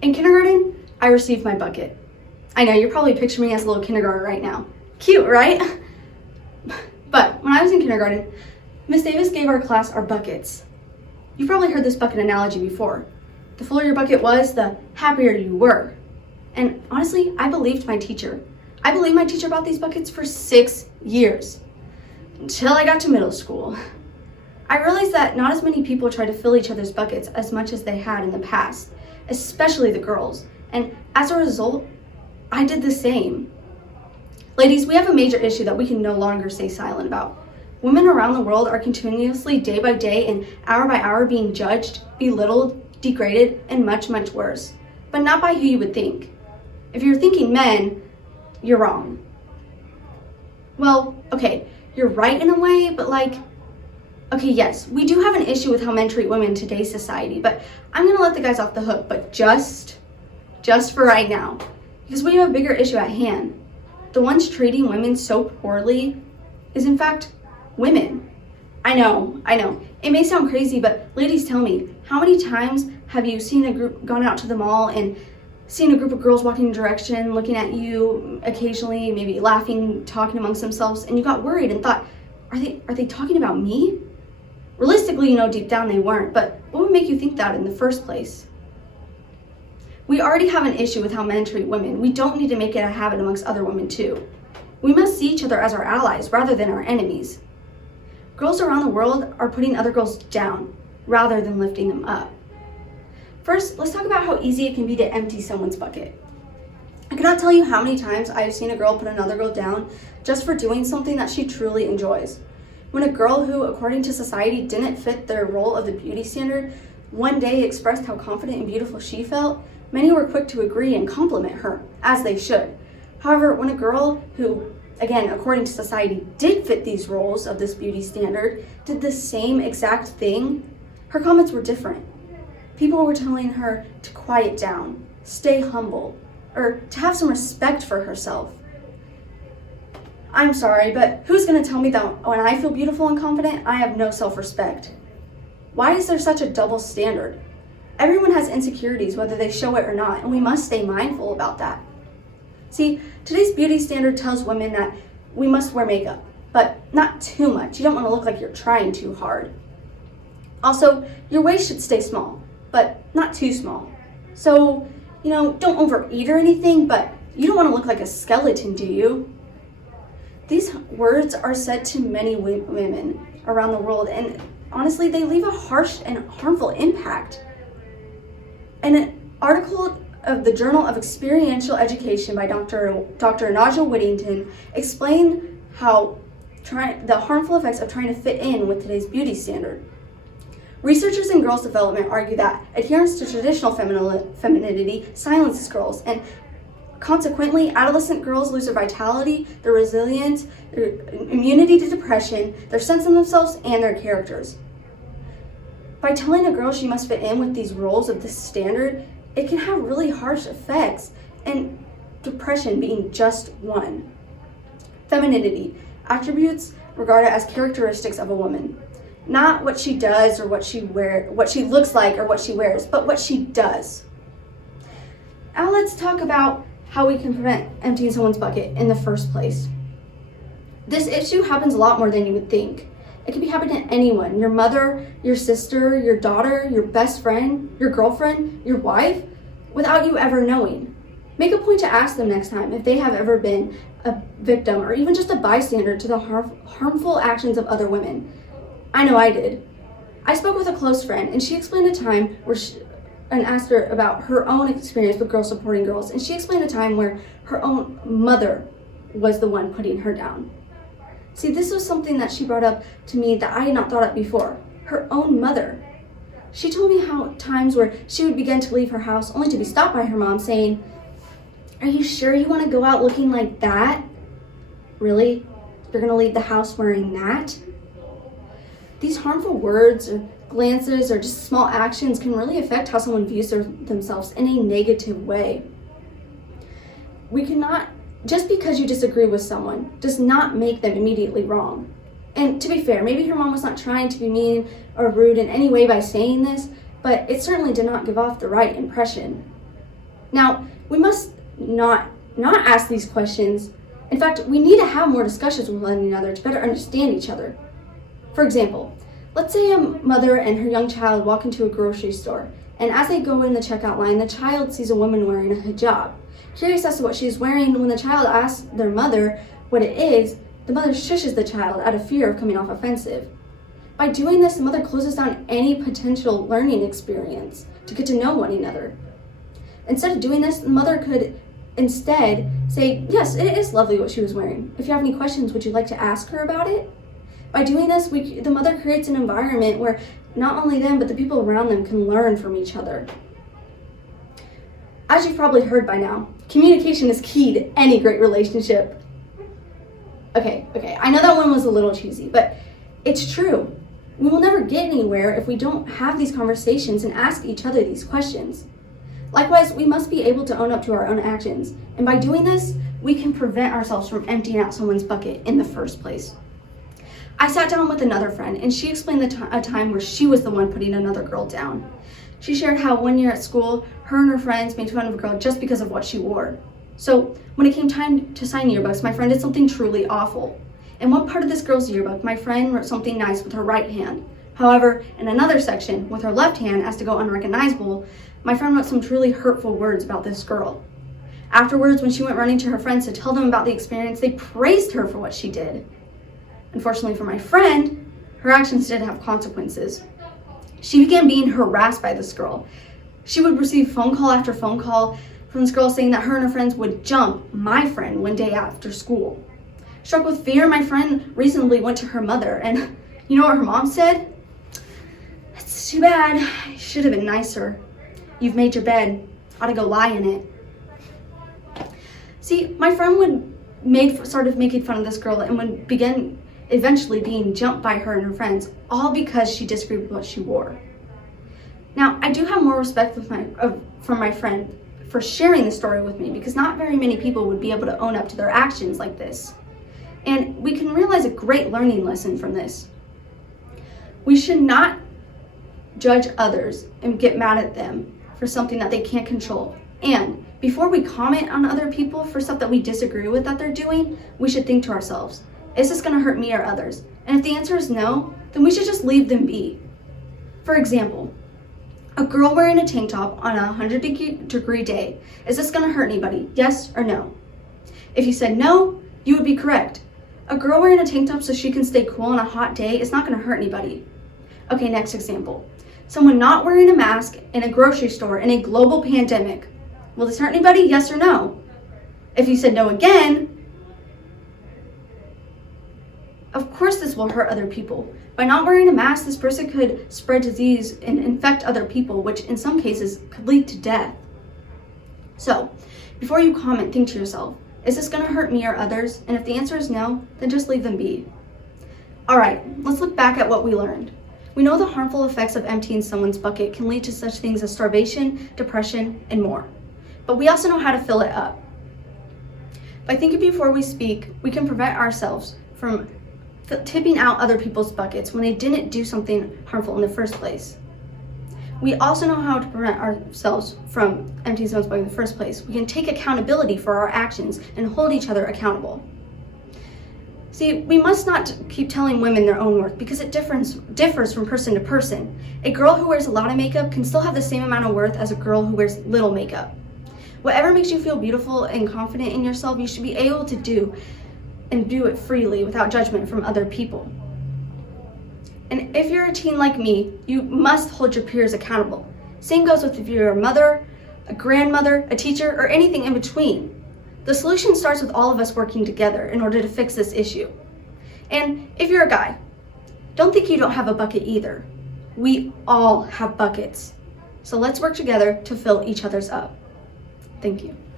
In kindergarten, I received my bucket. I know, you're probably picturing me as a little kindergartner right now. Cute, right? But when I was in kindergarten, Miss Davis gave our class our buckets. You've probably heard this bucket analogy before. The fuller your bucket was, the happier you were. And honestly, I believed my teacher. I believed my teacher about these buckets for 6 years, until I got to middle school. I realized that not as many people tried to fill each other's buckets as much as they had in the past, especially the girls. And as a result, I did the same. Ladies, we have a major issue that we can no longer stay silent about. Women around the world are continuously, day by day and hour by hour, being judged, belittled, degraded, and much, much worse. But not by who you would think. If you're thinking men, you're wrong. Well, okay, you're right in a way, but okay, yes, we do have an issue with how men treat women in today's society, but I'm gonna let the guys off the hook, but just for right now, because we have a bigger issue at hand. The ones treating women so poorly is in fact women. I know, it may sound crazy, but ladies, tell me, how many times have you seen a group, gone out to the mall and seen a group of girls walking in a direction, looking at you occasionally, maybe laughing, talking amongst themselves, and you got worried and thought, are they talking about me? Realistically, you know deep down they weren't, but what would make you think that in the first place? We already have an issue with how men treat women. We don't need to make it a habit amongst other women too. We must see each other as our allies rather than our enemies. Girls around the world are putting other girls down rather than lifting them up. First, let's talk about how easy it can be to empty someone's bucket. I cannot tell you how many times I have seen a girl put another girl down just for doing something that she truly enjoys. When a girl who, according to society, didn't fit their role of the beauty standard, one day expressed how confident and beautiful she felt, many were quick to agree and compliment her, as they should. However, when a girl who, again, according to society, did fit these roles of this beauty standard, did the same exact thing, her comments were different. People were telling her to quiet down, stay humble, or to have some respect for herself. I'm sorry, but who's going to tell me that when I feel beautiful and confident, I have no self-respect? Why is there such a double standard? Everyone has insecurities, whether they show it or not, and we must stay mindful about that. See, today's beauty standard tells women that we must wear makeup, but not too much. You don't want to look like you're trying too hard. Also, your waist should stay small, but not too small. So, don't overeat or anything, but you don't want to look like a skeleton, do you? These words are said to many women around the world, and honestly, they leave a harsh and harmful impact. An article of the Journal of Experiential Education by Dr. Nigel Whittington explained how the harmful effects of trying to fit in with today's beauty standard. Researchers in girls' development argue that adherence to traditional femininity silences girls, and consequently, adolescent girls lose their vitality, their resilience, their immunity to depression, their sense of themselves, and their characters. By telling a girl she must fit in with these roles of this standard, it can have really harsh effects, and depression being just one. Femininity, attributes regarded as characteristics of a woman. Not what she does or what she looks like or what she wears, but what she does. Now let's talk about how we can prevent emptying someone's bucket in the first place. This issue happens a lot more than you would think. It can be happening to anyone, your mother, your sister, your daughter, your best friend, your girlfriend, your wife, without you ever knowing. Make a point to ask them next time if they have ever been a victim or even just a bystander to the harmful actions of other women. I know I did. I spoke with a close friend, and she explained a time and asked her about her own experience with girls supporting girls, and she explained a time where her own mother was the one putting her down. See, this was something that she brought up to me that I had not thought of before. Her own mother. She told me how times where she would begin to leave her house only to be stopped by her mom saying, "Are you sure you want to go out looking like that? Really? You're going to leave the house wearing that?" These harmful words or glances or just small actions can really affect how someone views themselves in a negative way. We cannot, just because you disagree with someone, does not make them immediately wrong. And to be fair, maybe her mom was not trying to be mean or rude in any way by saying this, but it certainly did not give off the right impression. Now, we must not ask these questions. In fact, we need to have more discussions with one another to better understand each other. For example, let's say a mother and her young child walk into a grocery store, and as they go in the checkout line, the child sees a woman wearing a hijab. Curious as to what she is wearing, when the child asks their mother what it is, the mother shushes the child out of fear of coming off offensive. By doing this, the mother closes down any potential learning experience to get to know one another. Instead of doing this, the mother could instead say, yes, it is lovely what she was wearing. If you have any questions, would you like to ask her about it? By doing this, the mother creates an environment where not only them, but the people around them can learn from each other. As you've probably heard by now, communication is key to any great relationship. Okay, I know that one was a little cheesy, but it's true. We will never get anywhere if we don't have these conversations and ask each other these questions. Likewise, we must be able to own up to our own actions, and by doing this, we can prevent ourselves from emptying out someone's bucket in the first place. I sat down with another friend, and she explained a time where she was the one putting another girl down. She shared how one year at school, her and her friends made fun of a girl just because of what she wore. So when it came time to sign yearbooks, my friend did something truly awful. In one part of this girl's yearbook, my friend wrote something nice with her right hand. However, in another section, with her left hand as to go unrecognizable, my friend wrote some truly hurtful words about this girl. Afterwards, when she went running to her friends to tell them about the experience, they praised her for what she did. Unfortunately for my friend, her actions did have consequences. She began being harassed by this girl. She would receive phone call after phone call from this girl saying that her and her friends would jump my friend one day after school. Struck with fear, my friend reasonably went to her mother, and you know what her mom said? That's too bad. You should have been nicer. You've made your bed. Ought to go lie in it. See, my friend started making fun of this girl and would begin eventually being jumped by her and her friends, all because she disagreed with what she wore. Now, I do have more respect from my friend for sharing the story with me, because not very many people would be able to own up to their actions like this. And we can realize a great learning lesson from this. We should not judge others and get mad at them for something that they can't control. And before we comment on other people for stuff that we disagree with that they're doing, we should think to ourselves, is this going to hurt me or others? And if the answer is no, then we should just leave them be. For example, a girl wearing a tank top on a 100-degree day, is this going to hurt anybody? Yes or no? If you said no, you would be correct. A girl wearing a tank top so she can stay cool on a hot day is not going to hurt anybody. Okay, next example. Someone not wearing a mask in a grocery store in a global pandemic. Will this hurt anybody? Yes or no? If you said no again, of course this will hurt other people. By not wearing a mask, this person could spread disease and infect other people, which in some cases could lead to death. So, before you comment, think to yourself, is this going to hurt me or others? And if the answer is no, then just leave them be. Alright, let's look back at what we learned. We know the harmful effects of emptying someone's bucket can lead to such things as starvation, depression, and more. But we also know how to fill it up. By thinking before we speak, we can prevent ourselves from tipping out other people's buckets when they didn't do something harmful in the first place. We also know how to prevent ourselves from emptying someone's bucket in the first place. We can take accountability for our actions and hold each other accountable. See, we must not keep telling women their own worth, because it differs from person to person. A girl who wears a lot of makeup can still have the same amount of worth as a girl who wears little makeup. Whatever makes you feel beautiful and confident in yourself, you should be able to do, and do it freely without judgment from other people. And if you're a teen like me, you must hold your peers accountable. Same goes with if you're a mother, a grandmother, a teacher, or anything in between. The solution starts with all of us working together in order to fix this issue. And if you're a guy, don't think you don't have a bucket either. We all have buckets. So let's work together to fill each other's up. Thank you.